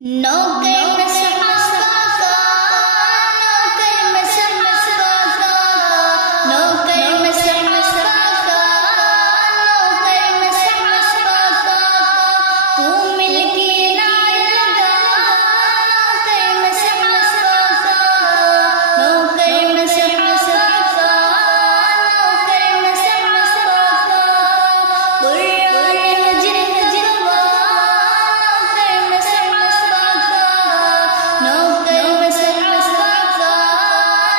نوکر صحابہ کا، نوکر صحابہ کا، نوکر صحابہ کا، نوکر صحابہ کا، تو مل کے نعرہ لگا، نوکر صحابہ کا، نوکر صحابہ کا، نوکر صحابہ کا، قرآن حجر گواہ، نوکر صحابہ کا، نوکر صحابہ کا،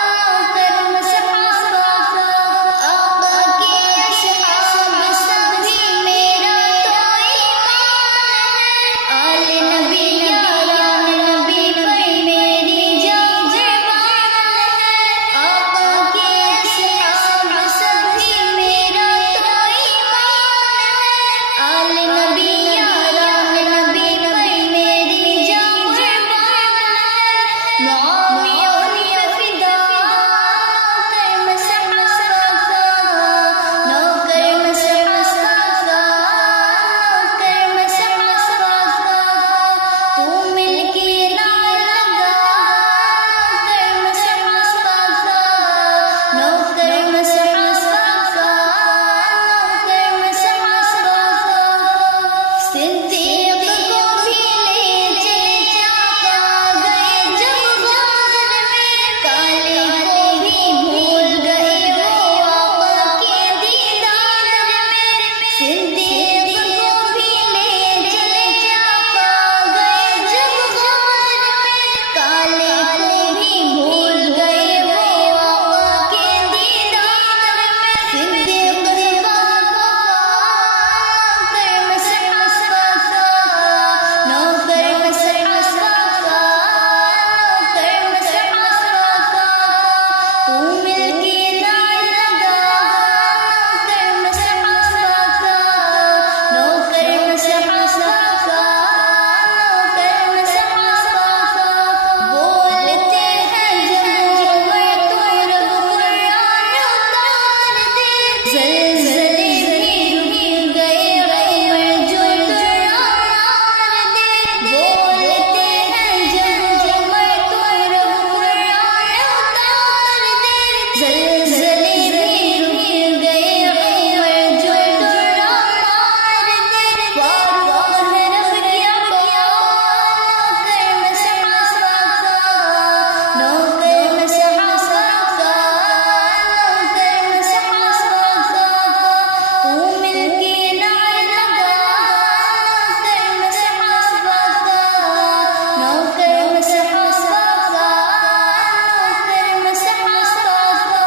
نوکر صحابہ کا، آقا کے اصحاب سبھی میرا تو ایمان ہے، آل نبی یاران نبی پر میری جان قربان ہے، آقا کے اصحاب سبھی میرا تو ایمان ہے، آل نبی یاران نبی پر میری جان قربان ہے، معاویہ پہ فدا، نوکر صحابہ کا، نوکر صحابہ کا، نوکر صحابہ کا، تو مل کے نعرہ لگا، نوکر صحابہ کا، نوکر صحابہ کا، نوکر صحابہ کا، صدیق کو بھی لے چلے آقا گئے جب غار میں، کالے کو بھی بھول گئے وہ آقا کے دیدار میں، صدیق کو بھی لے چلے آقا گئے جب غار میں، کالے کو بھی بھول گئے وہ آقا کے دیدار میں، صدیق نوکر صحابہ کا، نوکر صحابہ کا، نوکر صحابہ کا، تو مل کے نعرہ لگا، نوکر صحابہ کا، نوکر صحابہ کا، نوکر صحابہ کا، بولتے ہیں جب عمر تو رب قرآن اتار دے، زلزلے بھی رک گئے عمر جو قرآن دے، بولتے ہیں جب عمر تو رب قرآن اتار دے، زلزلے بھی رک گئے عمر جو قرآن دے، فاروق ہے رب کیا نوکر صحابہ کا، نوکر صحابہ کا، نوکر صحابہ کا، تو مل کے نعرہ لگا، نوکر صحابہ کا، نوکر صحابہ کا، نوکر صحابہ کا،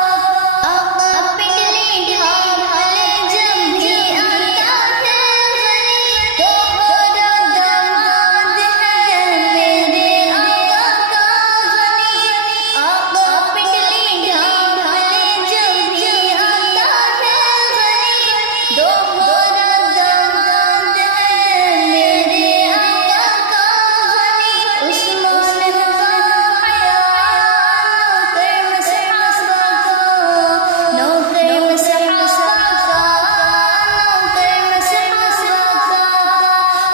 آقا پنڈلی ڈھالے جب بھی آتا ہے غنی، تو میرا داماد ہے میرے آقا کا غنی، آقا پنڈلی ڈھالے جب بھی آتا ہے غنی، تو میرا داماد ہے میرے آقا کا غنی، عثمان ہے باحیا، نوکر صحابہ کا، نوکر صحابہ کا، نوکر صحابہ کا،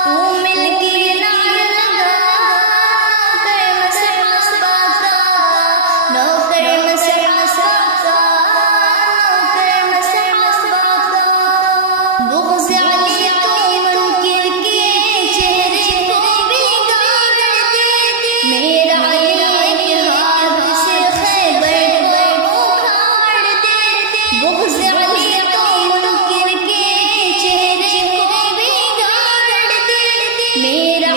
تو مل کے نعرہ لگا، نوکر صحابہ کا، نوکر صحابہ کا، نوکر صحابہ کا، بغض علی تو منکر کے چہرے کو بگاڑ دے، میرا علی کے ہاتھ سے خیبر کو اکھاڑ دے، بغض علی تو منکر کے چہرے کو بگاڑ دے، میرا